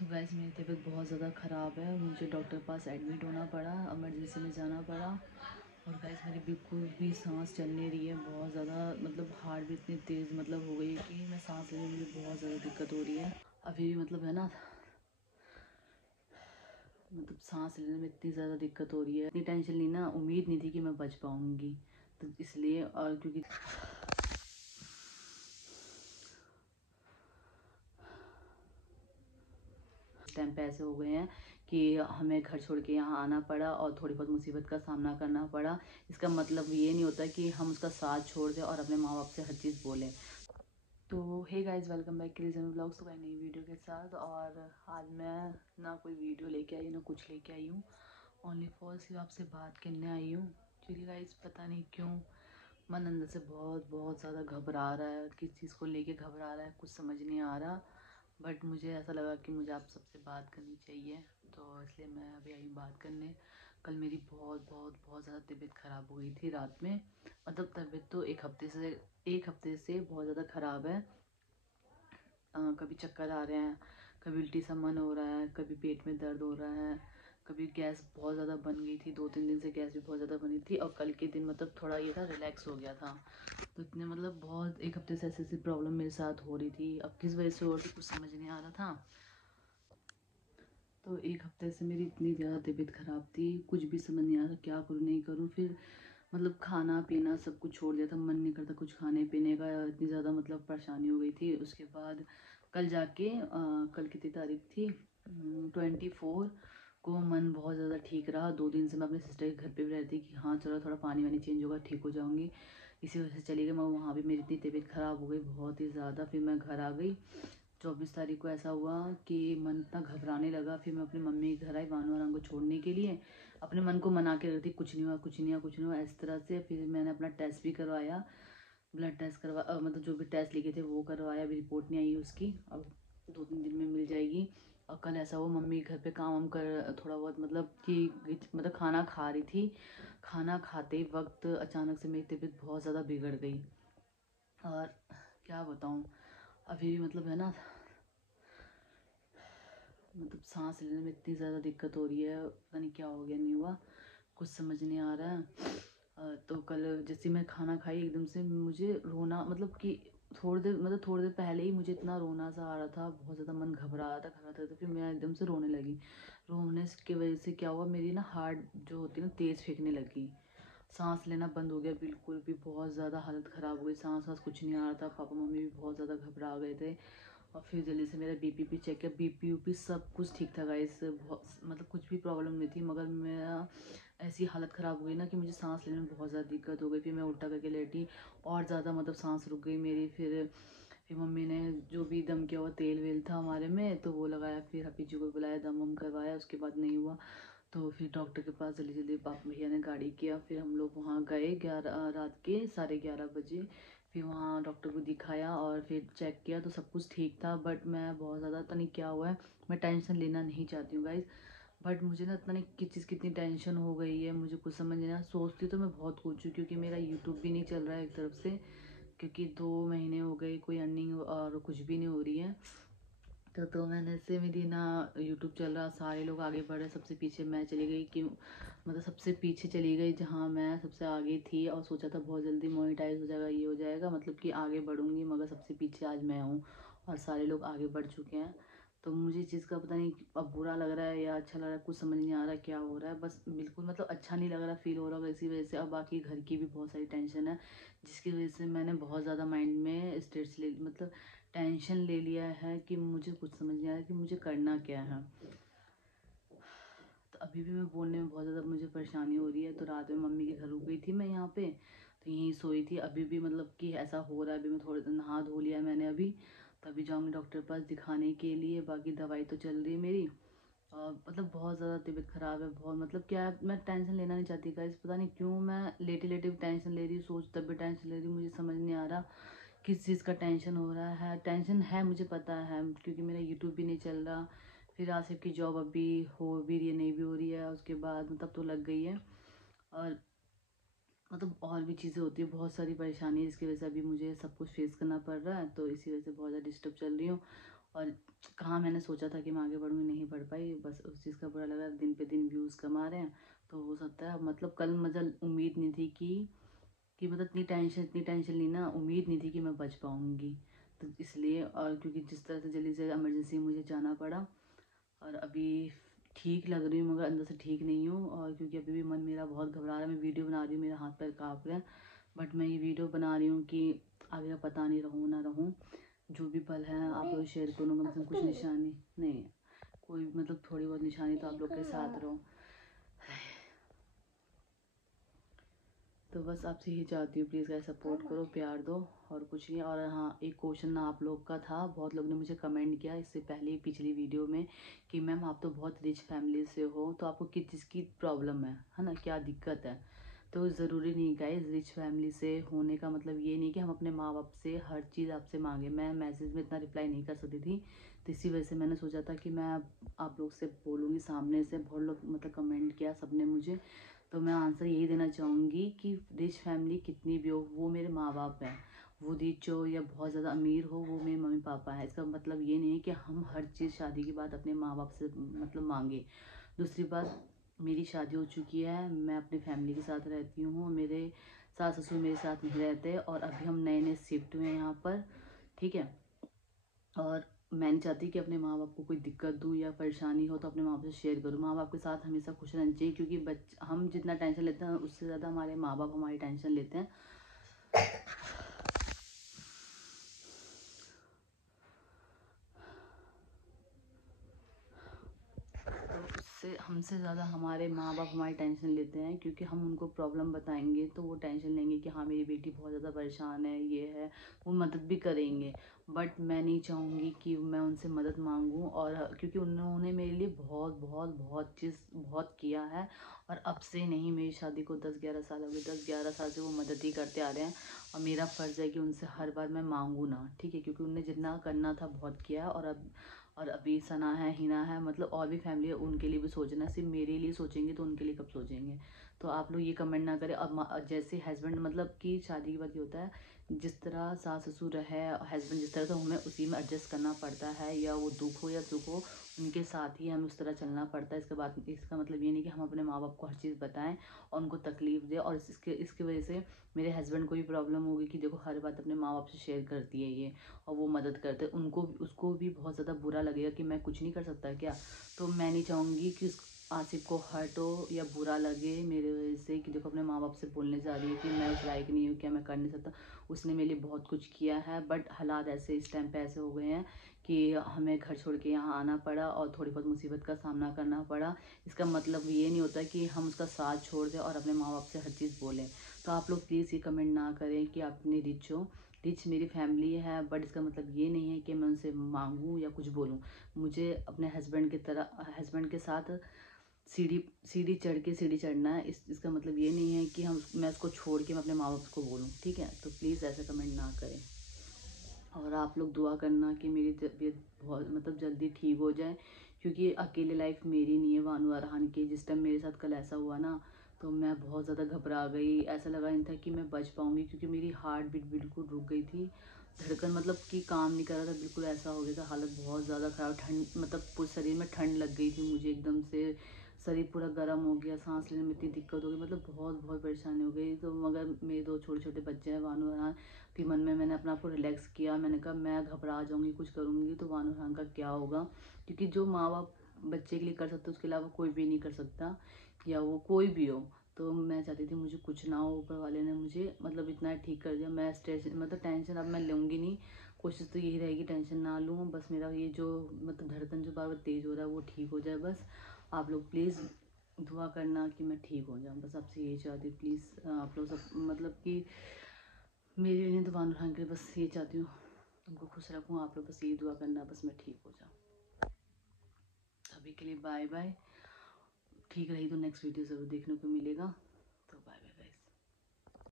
तो गैस मेरी तबीयत बहुत ज़्यादा ख़राब है। मुझे डॉक्टर के पास एडमिट होना पड़ा, इमरजेंसी में जाना पड़ा। और गैस मेरी बिल्कुल भी सांस चल नहीं रही है। बहुत ज़्यादा मतलब हार्ट भी इतनी तेज़ मतलब हो गई है कि मैं सांस लेने में मुझे बहुत ज़्यादा दिक्कत हो रही है। अभी भी मतलब है ना, मतलब सांस लेने में इतनी ज़्यादा दिक्कत हो रही है। इतनी टेंशन ली ना, उम्मीद नहीं थी कि मैं बच पाऊँगी। तो इसलिए, और क्योंकि इस टाइम पे ऐसे हो गए हैं कि हमें घर छोड़ के यहाँ आना पड़ा और थोड़ी बहुत मुसीबत का सामना करना पड़ा। इसका मतलब ये नहीं होता कि हम उसका साथ छोड़ दें और अपने माँ बाप से हर चीज़ बोलें। तो हे गाइस, वेलकम बैक के लिए ब्लॉग्स तो नई वीडियो के साथ। और आज मैं ना कोई वीडियो लेके आई ना कुछ लेके आई हूँ, ओनली फॉर सिर्फ आपसे बात करने आई हूँ। क्योंकि गाइस पता नहीं क्यों मन अंदर से बहुत बहुत ज़्यादा घबरा रहा है। किस चीज़ को लेके घबरा रहा है कुछ समझ नहीं आ रहा। बट मुझे ऐसा लगा कि मुझे आप सबसे बात करनी चाहिए, तो इसलिए मैं अभी आई बात करने। कल मेरी बहुत बहुत बहुत ज़्यादा तबीयत ख़राब हो गई थी रात में। मतलब तबीयत तो एक हफ्ते से बहुत ज़्यादा ख़राब है। कभी चक्कर आ रहे हैं, कभी उल्टी सा मन हो रहा है, कभी पेट में दर्द हो रहा है, कभी गैस बहुत ज़्यादा बन गई थी। 2-3 दिन से गैस भी बहुत ज़्यादा बनी थी और कल के दिन मतलब थोड़ा ये था, रिलैक्स हो गया था। तो इतने मतलब बहुत एक हफ्ते से ऐसी ऐसी प्रॉब्लम मेरे साथ हो रही थी। अब किस वजह से हो रही थी कुछ समझ नहीं आ रहा था। तो एक हफ्ते से मेरी इतनी ज़्यादा तबीयत ख़राब थी, कुछ भी समझ नहीं आ रहा क्या करूँ नहीं करूँ। फिर मतलब खाना पीना सब कुछ छोड़ दिया था, मन नहीं करता कुछ खाने पीने का। इतनी ज़्यादा मतलब परेशानी हो गई थी। उसके बाद कल जाके कल कितनी तारीख थी, 24 को मन बहुत ज़्यादा ठीक रहा। 2 दिन से मैं अपने सिस्टर के घर पे भी रहती कि हाँ चलो थोड़ा पानी वानी चेंज होगा ठीक हो जाऊँगी। इसी वजह से चली गई मैं वहाँ भी। मेरी इतनी तबीयत ख़राब हो गई बहुत ही ज़्यादा। फिर मैं घर आ गई। 24 तारीख को ऐसा हुआ कि मन इतना घबराने लगा। फिर मैं अपनी मम्मी के घर आई भानु और को छोड़ने के लिए। अपने मन को मना के रखती कुछ नहीं हुआ कुछ नहीं हुआ कुछ नहीं हुआ इस तरह से। फिर मैंने अपना टेस्ट भी करवाया, ब्लड टेस्ट मतलब जो भी टेस्ट लिखे थे वो करवाया। अभी रिपोर्ट नहीं आई उसकी, अब 2-3 दिन में मिल जाएगी। और कल ऐसा हुआ मम्मी घर पे काम कर थोड़ा बहुत मतलब कि मतलब खाना खा रही थी। खाना खाते वक्त अचानक से मेरी तबीयत बहुत ज़्यादा बिगड़ गई। और क्या बताऊँ, अभी भी मतलब है ना, मतलब सांस लेने में इतनी ज़्यादा दिक्कत हो रही है। पता नहीं क्या हो गया नहीं हुआ, कुछ समझ नहीं आ रहा है। तो कल जैसे मैं खाना खाई एकदम से मुझे रोना, मतलब कि थोड़ी देर पहले ही मुझे इतना रोना सा आ रहा था। बहुत ज़्यादा मन घबरा रहा था तो फिर मैं एकदम से रोने लगी। रोने की वजह से क्या हुआ, मेरी ना हार्ट जो होती है ना तेज़ फेंकने लगी। सांस लेना बंद हो गया बिल्कुल भी। बहुत ज़्यादा हालत ख़राब हो गई, सांस वास कुछ नहीं आ रहा था। पापा मम्मी भी बहुत ज़्यादा घबरा गए थे। और फिर जल्दी से मेरा बीपी भी चेक किया, बीपी ऊपी सब कुछ ठीक था गाइस। बहुत मतलब कुछ भी प्रॉब्लम नहीं थी, मगर मेरा ऐसी हालत ख़राब हो गई ना कि मुझे सांस लेने में बहुत ज़्यादा दिक्कत हो गई। फिर मैं उल्टा करके लेटी और ज़्यादा मतलब सांस रुक गई मेरी। फिर मम्मी ने जो भी दम किया हुआ तेल वेल था हमारे में तो वो लगाया। फिर हफी जी को बुलाया, दम वम करवाया। उसके बाद नहीं हुआ तो फिर डॉक्टर के पास जल्दी जल्दी पापा भैया ने गाड़ी किया। फिर हम लोग वहाँ गए रात के 11:30 बजे। फिर वहाँ डॉक्टर को दिखाया और फिर चेक किया तो सब कुछ ठीक था। बट मैं बहुत ज़्यादा, पता नहीं क्या हुआ है, मैं टेंशन लेना नहीं चाहती हूँ गाइज़। बट मुझे ना पता नहीं किस चीज़ की इतनी टेंशन हो गई है, मुझे कुछ समझ नहीं आ रहा। सोचती तो मैं बहुत कुछ हूँ क्योंकि मेरा यूट्यूब भी नहीं चल रहा है एक तरफ से, क्योंकि 2 महीने हो गए कोई अर्निंग और कुछ भी नहीं हो रही है। तो 2 महीने से मेरी ना यूट्यूब चल रहा, सारे लोग आगे बढ़ रहे, सबसे पीछे मैं चली गई। क्यों मतलब सबसे पीछे चली गई जहाँ मैं सबसे आगे थी। और सोचा था बहुत जल्दी मोनेटाइज हो जाएगा, ये हो जाएगा, मतलब कि आगे बढ़ूंगी। मगर सबसे पीछे आज मैं हूँ और सारे लोग आगे बढ़ चुके हैं। तो मुझे इस चीज़ का पता नहीं अब बुरा लग रहा है या अच्छा लग रहा है, कुछ समझ नहीं आ रहा क्या हो रहा है। बस बिल्कुल मतलब अच्छा नहीं लग रहा, फील हो रहा होगा इसी वजह से। अब बाकी घर की भी बहुत सारी टेंशन है जिसकी वजह से मैंने बहुत ज़्यादा माइंड में स्ट्रेस ले मतलब टेंशन ले लिया है कि मुझे कुछ समझ नहीं आ रहा कि मुझे करना क्या है। तो अभी भी मैं बोलने में बहुत ज़्यादा मुझे परेशानी हो रही है। तो रात में मम्मी के घर रुक गई थी मैं यहाँ पे, तो यहीं सोई थी। अभी भी मतलब कि ऐसा हो रहा है। अभी मैं थोड़ा नहा धो लिया मैंने अभी, तभी जाऊँगी डॉक्टर के पास दिखाने के लिए। बाकी दवाई तो चल रही है मेरी। और मतलब बहुत ज़्यादा तबीयत ख़राब है, बहुत मतलब क्या है, मैं टेंशन लेना नहीं चाहती गाइस। पता नहीं क्यों मैं लेटे लेटे टेंशन ले रही हूँ, सोच तब भी टेंशन ले रही हूँ। मुझे समझ नहीं आ रहा किस चीज़ का टेंशन हो रहा है। टेंशन है मुझे पता है क्योंकि मेरा यूट्यूब भी नहीं चल रहा। फिर आसिफ की जॉब अभी हो भी रही है नहीं भी हो रही है, उसके बाद मतलब तो लग गई है। और मतलब और भी चीज़ें होती है, बहुत सारी परेशानी, जिसकी वजह से अभी मुझे सब कुछ फेस करना पड़ रहा है। तो इसी वजह से बहुत ज़्यादा डिस्टर्ब चल रही हूँ। और कहाँ मैंने सोचा था कि मैं आगे बढ़ूँगी, नहीं बढ़ पाई, बस उस चीज़ का बुरा लगा। दिन पे दिन व्यूज़ कमा रहे हैं तो हो सकता है, मतलब कल मुझे उम्मीद नहीं थी कि मतलब इतनी टेंशन ली ना, उम्मीद नहीं थी कि मैं बच पाऊँगी। तो इसलिए, और क्योंकि जिस तरह से जल्दी से इमरजेंसी मुझे जाना पड़ा, और अभी ठीक लग रही हूँ मगर अंदर से ठीक नहीं हूँ। और क्योंकि अभी भी मन मेरा बहुत घबरा रहा है, मैं वीडियो बना रही हूँ, मेरे हाथ पैर काँप रहे हैं, बट मैं ये वीडियो बना रही हूँ कि आगे का पता नहीं रहूँ ना रहूँ। जो भी पल है आप लोग शेयर करूँ, कम से कम कुछ निशानी नहीं, कोई मतलब थोड़ी बहुत निशानी तो आप लोग के साथ रहो। तो बस आपसे यही चाहती हूँ, प्लीज़ गाइस सपोर्ट करो, प्यार दो, और कुछ नहीं। और हाँ, एक क्वेश्चन आप लोग का था, बहुत लोग ने मुझे कमेंट किया इससे पहले पिछली वीडियो में कि मैम आप तो बहुत रिच फैमिली से हो, तो आपको किस चीज़ की प्रॉब्लम है ना, क्या दिक्कत है। तो ज़रूरी नहीं गाइस, रिच फैमिली से होने का मतलब ये नहीं कि हम अपने माँ बाप से हर चीज़ आपसे मांगे। मैं मैसेज में इतना रिप्लाई नहीं कर सकती थी, तो इसी वजह से मैंने सोचा था कि मैं आप लोग से बोलूँगी सामने से। बहुत लोग मतलब कमेंट किया सबने मुझे, तो मैं आंसर यही देना चाहूँगी कि रिच फैमिली कितनी भी हो, वो मेरे माँ बाप हैं। वो रिच हो या बहुत ज़्यादा अमीर हो, वो मेरे मम्मी पापा हैं। इसका मतलब ये नहीं है कि हम हर चीज़ शादी के बाद अपने माँ बाप से मतलब मांगे। दूसरी बात, मेरी शादी हो चुकी है, मैं अपनी फैमिली के साथ रहती हूँ, मेरे सास ससुर मेरे साथ नहीं रहते, और अभी हम नए नए शिफ्ट हुए हैं यहाँ पर, ठीक है। और मैं नहीं चाहती कि अपने माँ बाप को कोई दिक्कत दूँ या परेशानी हो तो अपने माँ बाप से शेयर करूँ। माँ बाप के साथ हमेशा खुश रहना चाहिए, क्योंकि हम जितना टेंशन लेते हैं उससे ज़्यादा हमारे माँ बाप हमारी टेंशन लेते हैं। तो उससे हमसे ज़्यादा हमारे माँ बाप हमारी टेंशन लेते हैं, क्योंकि हम उनको प्रॉब्लम बताएंगे तो वो टेंशन लेंगे कि हाँ मेरी बेटी बहुत ज़्यादा परेशान है, ये है, वो मदद भी करेंगे। बट मैं नहीं चाहूँगी कि मैं उनसे मदद मांगूँ, और क्योंकि उन्होंने मेरे लिए बहुत बहुत बहुत चीज़ बहुत किया है, और अब से नहीं, मेरी शादी को 10-11 साल हो गए, 10-11 साल से वो मदद ही करते आ रहे हैं। और मेरा फ़र्ज़ है कि उनसे हर बार मैं मांगूँ ना, ठीक है, क्योंकि उनने जितना करना था बहुत किया। और अभी सना है, हिना है, मतलब और भी फैमिली है, उनके लिए भी सोचना। सिर्फ मेरे लिए सोचेंगे तो उनके लिए कब सोचेंगे। तो आप लोग ये कमेंट ना करें। अब जैसे हस्बैंड, मतलब कि शादी के बाद ये होता है, जिस तरह सास ससुर है, हस्बैंड जिस तरह, तो हमें उसी में एडजस्ट करना पड़ता है, या वो दुख हो या सुख हो, उनके साथ ही हमें उस तरह चलना पड़ता है। इसका मतलब ये नहीं कि हम अपने माँ बाप को हर चीज़ बताएं और उनको तकलीफ दें। और इसकी वजह से मेरे हस्बैंड को भी प्रॉब्लम होगी कि देखो हर बात अपने माँ बाप से शेयर करती है ये, और वो मदद करते हैं, उसको भी बहुत ज़्यादा बुरा लगेगा कि मैं कुछ नहीं कर सकता क्या। तो मैं नहीं चाहूँगी कि उस आसिफ को हर्ट हो या बुरा लगे मेरे वजह से, कि देखो अपने माँ बाप से बोलने जा रही है कि मैं उस लायक नहीं हूँ, क्या मैं कर नहीं सकता। उसने मेरे लिए बहुत कुछ किया है, बट हालात ऐसे इस टाइम पे ऐसे हो गए हैं कि हमें घर छोड़ के यहाँ आना पड़ा और थोड़ी बहुत मुसीबत का सामना करना पड़ा। इसका मतलब ये नहीं होता कि हम उसका साथ छोड़ दें और अपने माँ बाप से हर चीज़ बोलें। तो आप लोग प्लीज़ ये कमेंट ना करें कि आप इतने रिच हो। रिच मेरी फैमिली है, बट इसका मतलब ये नहीं है कि मैं उनसे मांगूँ या कुछ बोलूँ। मुझे अपने हस्बैंड के साथ सीढ़ी सीढ़ी चढ़ के सीढ़ी चढ़ना है। इसका मतलब ये नहीं है कि मैं उसको छोड़ के मैं अपने माँ बाप को बोलूँ, ठीक है। तो प्लीज़ ऐसा कमेंट ना करें। और आप लोग दुआ करना कि मेरी तबीयत बहुत मतलब जल्दी ठीक हो जाए, क्योंकि अकेले लाइफ मेरी नहीं है, वानू अरहान की। जिस टाइम मेरे साथ कल ऐसा हुआ ना, तो मैं बहुत ज़्यादा घबरा गई, ऐसा लगा नहीं था कि मैं बच पाऊँगी, क्योंकि मेरी हार्ट बीट बिल्कुल रुक गई थी, धड़कन मतलब कि काम नहीं कर रहा था, बिल्कुल ऐसा हो गया था, हालत बहुत ज़्यादा ख़राब। ठंड मतलब पूरे शरीर में ठंड लग गई थी मुझे, एकदम से शरीर पूरा गर्म हो गया, सांस लेने में इतनी दिक्कत हो गई, मतलब बहुत बहुत परेशानी हो गई। तो मगर मेरे 2 छोटे छोटे बच्चे हैं, वानू अरहान, फिर मन में मैंने अपने आप को रिलैक्स किया। मैंने कहा मैं घबरा जाऊँगी, कुछ करूँगी तो वानू अरहान का क्या होगा, क्योंकि जो माँ बाप बच्चे के लिए कर सकते उसके अलावा कोई भी नहीं कर सकता, या वो कोई भी हो। तो मैं चाहती थी मुझे कुछ ना हो, ऊपर वाले ने मुझे मतलब इतना ठीक कर दिया। मैं स्ट्रेस मतलब टेंशन अब मैं लूँगी नहीं, कोशिश तो यही रहेगी टेंशन ना लूँ। बस मेरा ये जो मतलब धड़कन जो बार बार तेज़ हो रहा है वो ठीक हो जाए बस। आप लोग प्लीज़ दुआ करना कि मैं ठीक हो जाऊँ, बस आपसे यही चाहती हूँ। प्लीज़ आप लोग सब मतलब कि मेरे लिए तो वानू के लिए बस ये चाहती हूँ, उनको खुश रखूँ। आप लोग बस यही दुआ करना, बस मैं ठीक हो जाऊँ। अभी के लिए बाय बाय। ठीक रही तो नेक्स्ट वीडियो ज़रूर देखने को मिलेगा।